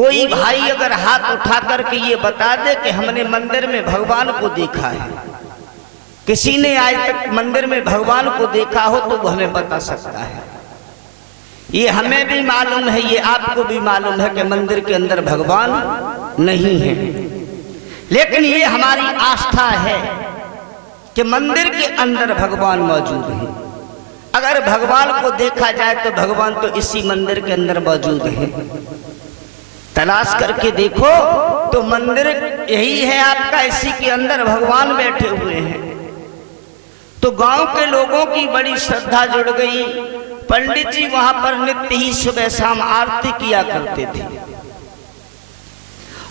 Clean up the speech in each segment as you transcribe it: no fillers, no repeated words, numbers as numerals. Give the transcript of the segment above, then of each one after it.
कोई भाई अगर हाथ उठा करके ये बता दे कि हमने मंदिर में भगवान को देखा है, किसी ने आज तक मंदिर में भगवान को देखा हो तो वो हमें बता सकता है। ये हमें भी मालूम है, ये आपको भी मालूम है कि मंदिर के अंदर भगवान नहीं है, लेकिन ये हमारी आस्था है कि मंदिर के अंदर भगवान मौजूद है। अगर भगवान को देखा जाए तो भगवान तो इसी मंदिर के अंदर मौजूद है। तलाश करके देखो तो मंदिर यही है आपका, इसी के अंदर भगवान बैठे हुए हैं। तो गांव के लोगों की बड़ी श्रद्धा जुड़ गई। पंडित जी वहां पर नित्य ही सुबह शाम आरती किया करते थे,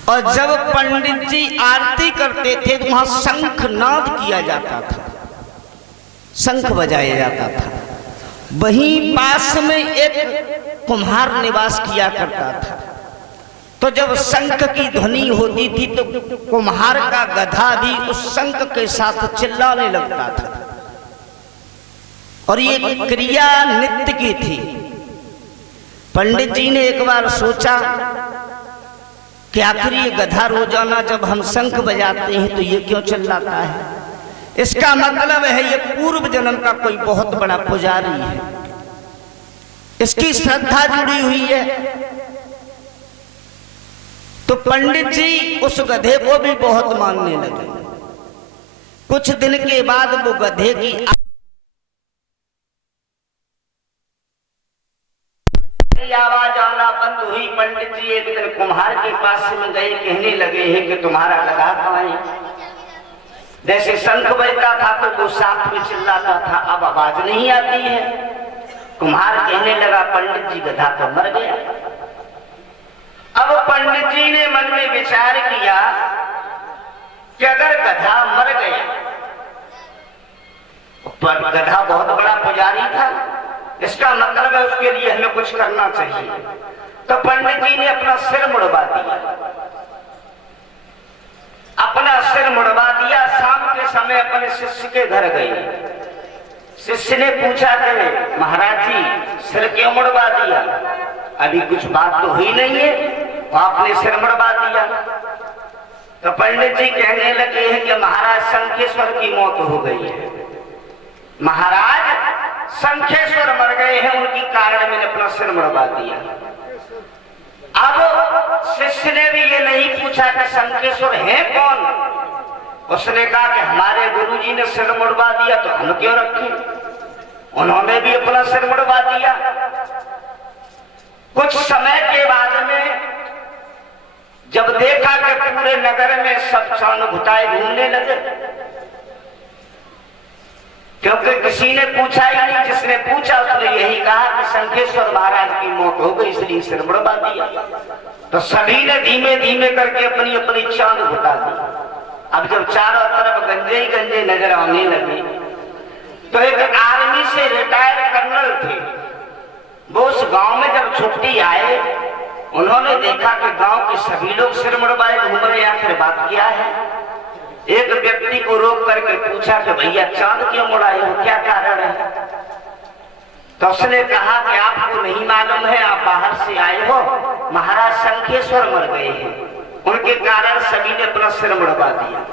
और जब पंडित जी आरती करते थे तो वहां शंख नाद किया जाता था, शंख बजाया जाता था। वहीं पास में एक कुम्हार निवास किया करता था, तो जब शंख की ध्वनि होती थी तो कुम्हार का गधा भी उस शंख के साथ चिल्लाने लगता था, और ये क्रिया नित्य की थी। पंडित जी ने एक बार सोचा कि आखिर ये गधा रोजाना जब हम शंख बजाते हैं तो ये क्यों चिल्लाता है। इसका मतलब है ये पूर्व जन्म का कोई बहुत बड़ा पुजारी है, इसकी श्रद्धा जुड़ी हुई है। तो पंडित जी उस गधे को भी बहुत मानने लगे। कुछ दिन के बाद वो गधे की आवाज आना बंद हुई। पंडित जी एक दिन कुम्हार के पास में गए, कहने लगे हैं कि तुम्हारा गधा कहाँ है। जैसे शंख बजता था तो वो साथ में चिल्लाता था, अब आवाज नहीं आती है। कुम्हार कहने लगा पंडित जी गधा तो मर गया। अब पंडित जी ने मन में विचार किया कि अगर गधा मर गया, पर गधा बहुत बड़ा पुजारी था, इसका मतलब है उसके लिए हमें कुछ करना चाहिए। तो पंडित जी ने अपना सिर मुड़वा दिया, अपना सिर मुड़वा दिया। शाम के समय अपने शिष्य के घर गए। शिष्य ने पूछा कि महाराज जी सिर क्यों मुड़वा दिया, अभी कुछ बात तो हुई नहीं है, आपने सिर मुड़वा दिया। तो पंडित जी कहने लगे हैं कि महाराज शंखेश्वर की मौत हो गई है। महाराज शंखेश्वर मर गए हैं, उनकी कारण मैंने अपना सिर मुड़वा दिया। अब शिष्य ने भी ये नहीं पूछा कि शंखेश्वर है कौन। उसने कहा कि हमारे गुरुजी ने सिर मुड़वा दिया तो हम क्यों रखें। उन्होंने भी अपना सिर मुड़वा दिया। कुछ समय के बाद में जब देखा कि पूरे नगर में सब चांद घुटाए घूमने लगे, क्योंकि किसी ने पूछा ही नहीं। जिसने पूछा उसने यही कहा कि शंखेश्वर महाराज की मौत हो गई इसलिए सिर मुड़वा दिया। तो सभी ने धीमे धीमे करके अपनी अपनी चांद घुटा दी। अब जब चारों तरफ गंजे ही गंजे नजर आने लगे तो एक आर्मी से रिटायर कर्नल थे, वो उस गांव में जब छुट्टी आए, उन्होंने देखा कि गांव के सभी लोग सिर मुड़वाए घूम रहे, आखिर बात क्या है। एक व्यक्ति को रोक करके पूछा कि भैया चांद क्यों मुड़ाए हो, क्या कारण है। तो उसने कहा कि आपको नहीं मालूम है, आप बाहर से आए हो, महाराज शंखेश्वर मर गए हैं, उनके कारण सभी ने अपना सिर मुड़वा दिया।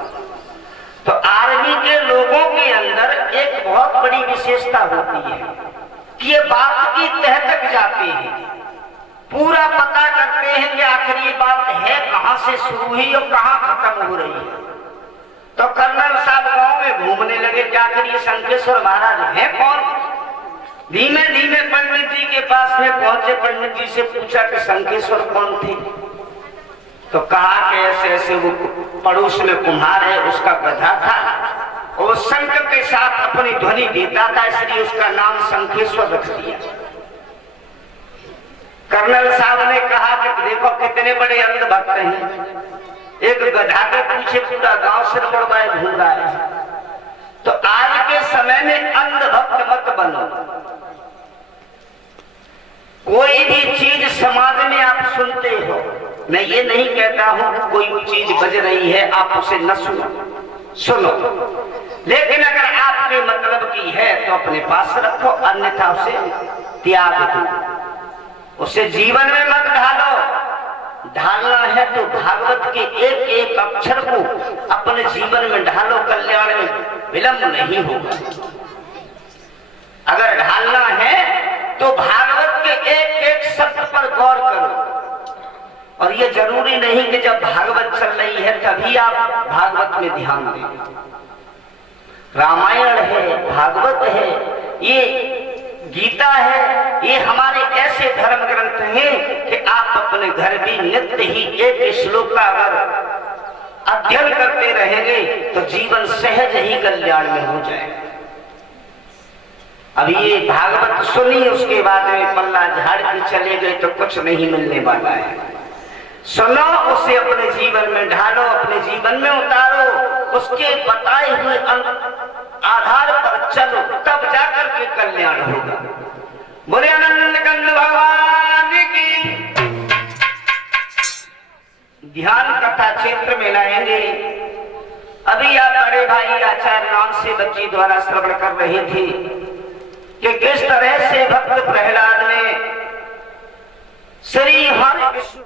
तो आर्मी के लोगों के अंदर एक बहुत बड़ी विशेषता होती है कि ये बात की तह तक जाते हैं, पूरा पता करते हैं कि आखिर ये बात है कहां से शुरू हुई और कहां खत्म हो रही है। तो कर्नल साहब गांव में घूमने लगे कि आखिर ये शंखेश्वर महाराज है कौन। धीमे धीमे पंडित जी के पास में पहुंचे। पंडित जी से पूछा कि शंखेश्वर कौन थे। तो कहा कि ऐसे ऐसे वो पड़ोस में कुम्हार है, उसका गधा था, और शंख के साथ अपनी ध्वनि देता था, इसलिए उसका नाम शंखेश्वर रख दिया। कर्नल साहब ने कहा कि देखो कितने बड़े अंधभक्त हैं, एक गधा के पीछे पूरा गांव सिर मुड़वाए घूम रहा है। तो आज के समय में अंधभक्त मत बनो। कोई भी चीज समाज में आप सुनते हो, मैं ये नहीं कहता हूं कि कोई चीज बज रही है आप उसे न सुनो, लेकिन अगर आपके मतलब की है तो अपने पास रखो, अन्यथा उसे त्याग दो, उसे जीवन में मत ढालो। ढालना है तो भागवत के एक एक अक्षर को अपने जीवन में ढालो, कल्याण में विलंब नहीं होगा। अगर ढालना है तो भागवत के एक एक शब्द पर गौर करो। और ये जरूरी नहीं कि जब भागवत चल रही है तभी आप भागवत में ध्यान दें। रामायण है, भागवत है, ये गीता है, ये हमारे ऐसे धर्म ग्रंथ हैं कि आप अपने घर भी नित्य ही एक श्लोक का अगर अध्ययन करते रहेंगे तो जीवन सहज ही कल्याण में हो जाएगा। अब ये भागवत सुनी, उसके बाद में पल्ला झाड़ के चले गए तो कुछ नहीं मिलने वाला है। सुनो, उसे अपने जीवन में ढालो, अपने जीवन में उतारो, उसके बताए हुए आधार पर चलो, तब जाकर के कल्याण होगा। बोले आनंद कंद भगवान की। ध्यान कथा क्षेत्र में लाएंगे। अभी आप बड़े भाई आचार्य राम से बच्ची द्वारा श्रवण कर रहे थे कि किस तरह से भक्त प्रहलाद ने श्री हरि विष्णु